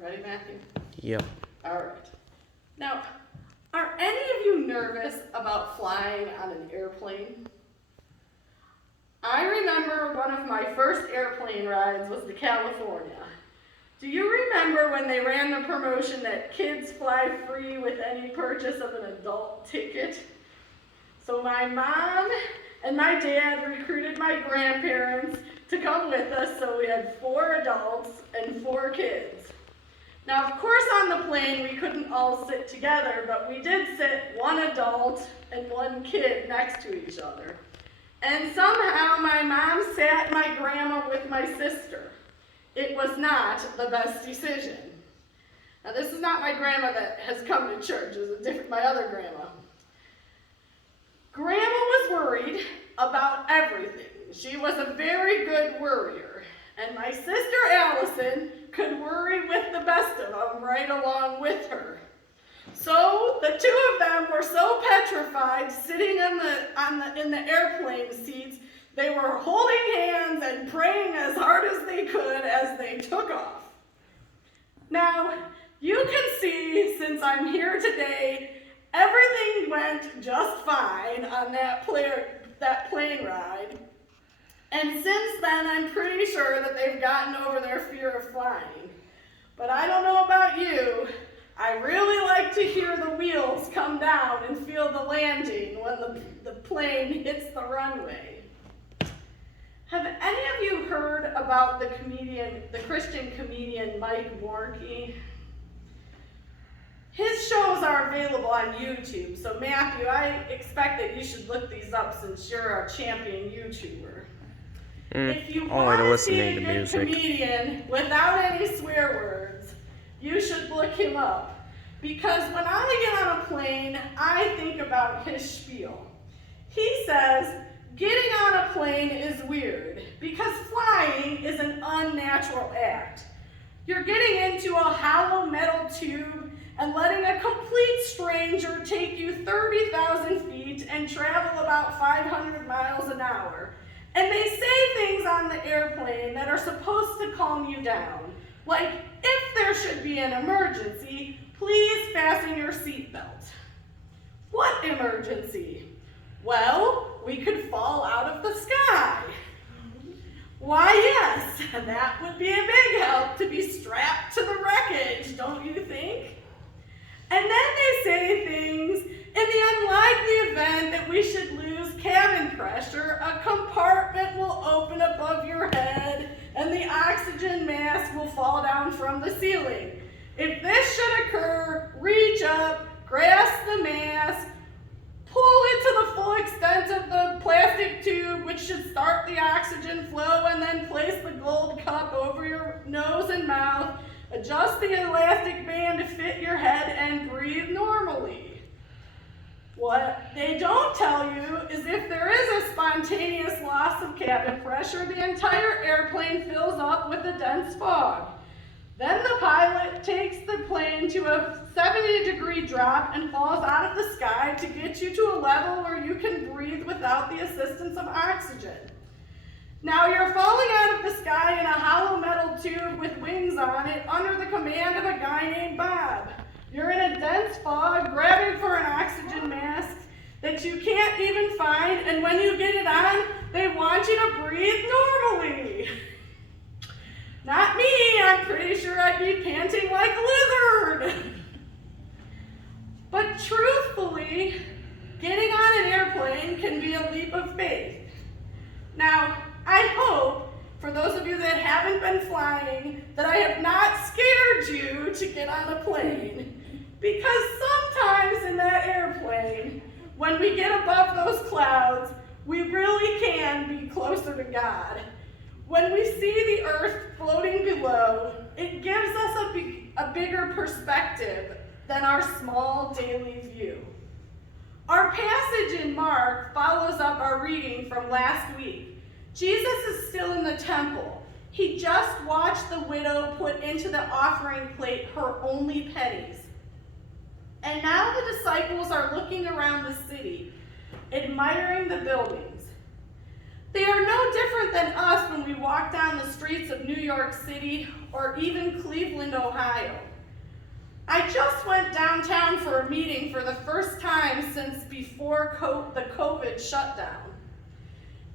Ready, Matthew? Yep. All right. Now, are any of you nervous about flying on an airplane? I remember one of my first airplane rides was to California. Do you remember when they ran the promotion that kids fly free with any purchase of an adult ticket? So my mom and my dad recruited my grandparents to come with us, so we had 4 adults and 4 kids. Now, of course, on the plane, we couldn't all sit together, but we did sit 1 adult and 1 kid next to each other. And somehow my mom sat my grandma with my sister. It was not the best decision. Now, this is not my grandma that has come to church. This is my other grandma. Grandma was worried about everything. She was a very good worrier. And my sister Allison could worry with the best of them right along with her. So the 2 of them were so petrified sitting in the airplane seats, they were holding hands and praying as hard as they could as they took off. Now, you can see, since I'm here today, everything went just fine on that plane ride. And since then, I'm pretty sure that they've gotten over their fear of flying. But I don't know about you, I really like to hear the wheels come down and feel the landing when the plane hits the runway. Have any of you heard about the Christian comedian Mike Warnke? His shows are available on YouTube, so Matthew, I expect that you should look these up since you're a champion YouTuber. If you want to see a good comedian without any swear words, you should look him up. Because when I get on a plane, I think about his spiel. He says, getting on a plane is weird because flying is an unnatural act. You're getting into a hollow metal tube and letting a complete stranger take you 30,000 feet and travel about 500 miles an hour. And they say things on the airplane that are supposed to calm you down. Like, if there should be an emergency, please fasten your seatbelt. What emergency? Well, we could fall out of the sky. Why, yes, that would be a big help to be strapped to the wreckage, don't you think? And then they say things, in the unlikely event that we should lose cabin pressure, a compartment will open above your head and the oxygen mask will fall down from the ceiling. If this should occur, reach up, grasp the mask, pull it to the full extent of the plastic tube, which should start the oxygen flow, and then place the gold cup over your nose and mouth. Adjust the elastic band to fit your head and breathe normally. What they don't tell you is if there is a spontaneous loss of cabin pressure, the entire airplane fills up with a dense fog. Then the pilot takes the plane to a 70-degree drop and falls out of the sky to get you to a level where you can breathe without the assistance of oxygen. Now you're falling out of the sky in a hollow metal tube with wings on it under the command of a guy named Bob. You're in a dense fog, grabbing for an oxygen mask that you can't even find, and when you get it on, they want you to breathe normally. Not me, I'm pretty sure I'd be panting like a lizard. But truthfully, getting on an airplane can be a leap of faith. Now, I hope, for those of you that haven't been flying, that I have not scared you to get on a plane. Because sometimes in that airplane, when we get above those clouds, we really can be closer to God. When we see the earth floating below, it gives us a bigger perspective than our small daily view. Our passage in Mark follows up our reading from last week. Jesus is still in the temple. He just watched the widow put into the offering plate her only pennies. And now the disciples are looking around the city, admiring the buildings. They are no different than us when we walk down the streets of New York City or even Cleveland, Ohio. I just went downtown for a meeting for the first time since before the COVID shutdown.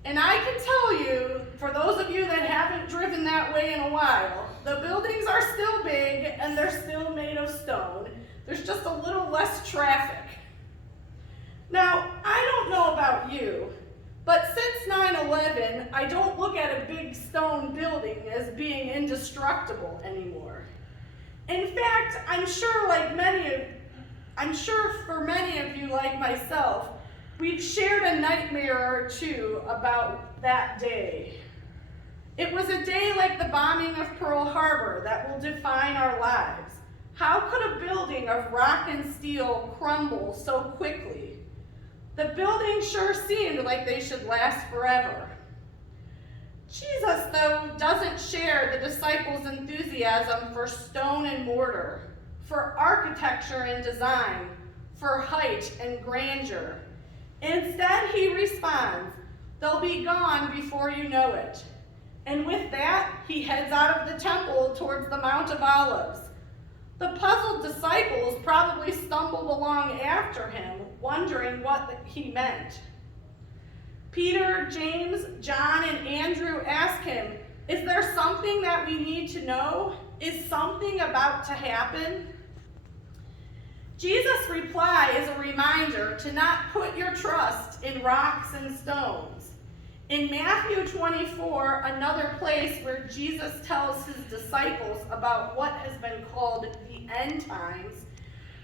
And I can tell you, for those of you that haven't driven that way in a while, the buildings are still big and they're still made of stone. There's just a little less traffic. Now, I don't know about you, but since 9/11, I don't look at a big stone building as being indestructible anymore. In fact, I'm sure for many of you like myself, we've shared a nightmare or two about that day. It was a day like the bombing of Pearl Harbor that will define our lives. How could a building of rock and steel crumble so quickly? The buildings sure seemed like they should last forever. Jesus, though, doesn't share the disciples' enthusiasm for stone and mortar, for architecture and design, for height and grandeur. Instead, he responds, "They'll be gone before you know it." And with that, he heads out of the temple towards the Mount of Olives. The puzzled disciples probably stumbled along after him, wondering what he meant. Peter, James, John, and Andrew ask him, "Is there something that we need to know? Is something about to happen?" Jesus' reply is a reminder to not put your trust in rocks and stones. In Matthew 24, another place where Jesus tells his disciples about what has been called the end times,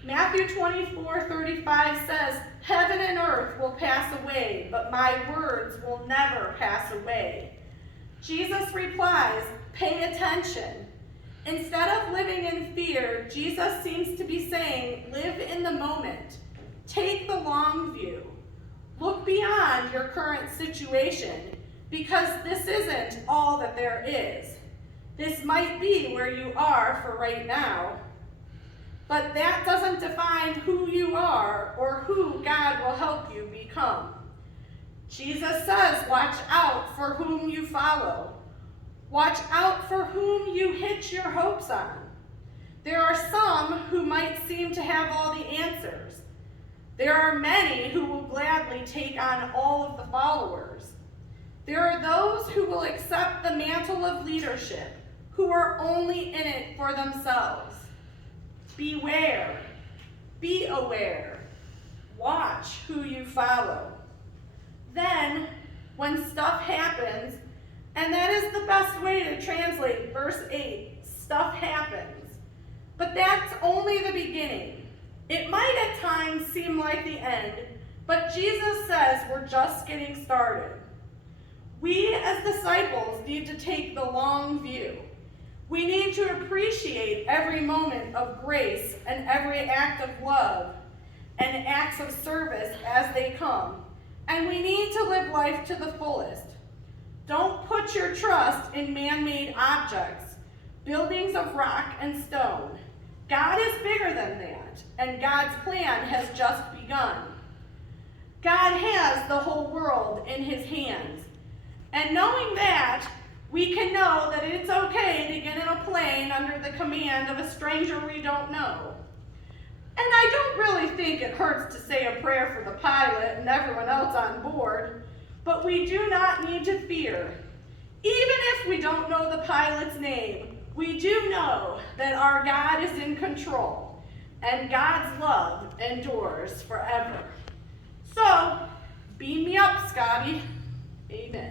Matthew 24:35 says, "Heaven and earth will pass away, but my words will never pass away." Jesus replies, "Pay attention." Instead of living in fear, Jesus seems to be saying, live in the moment. Take the long view. Look beyond your current situation, because this isn't all that there is. This might be where you are for right now, but that doesn't define who you are or who God will help you become. Jesus says, watch out for whom you follow. Watch out for whom you hitch your hopes on. There are some who might seem to have all the answers. There are many who will gladly take on all of the followers. There are those who will accept the mantle of leadership, who are only in it for themselves. Beware, be aware, watch who you follow. Then, when stuff happens, and that is the best way to translate verse 8, stuff happens. But that's only the beginning. It might at times seem like the end, but Jesus says we're just getting started. We as disciples need to take the long view. We need to appreciate every moment of grace and every act of love and acts of service as they come. And we need to live life to the fullest. Don't put your trust in man-made objects, buildings of rock and stone. God is bigger than that, and God's plan has just begun. God has the whole world in his hands. And knowing that, we can know that it's okay to get in a plane under the command of a stranger we don't know. And I don't really think it hurts to say a prayer for the pilot and everyone else on board, but we do not need to fear. Even if we don't know the pilot's name, we do know that our God is in control, and God's love endures forever. So, beam me up, Scotty. Amen.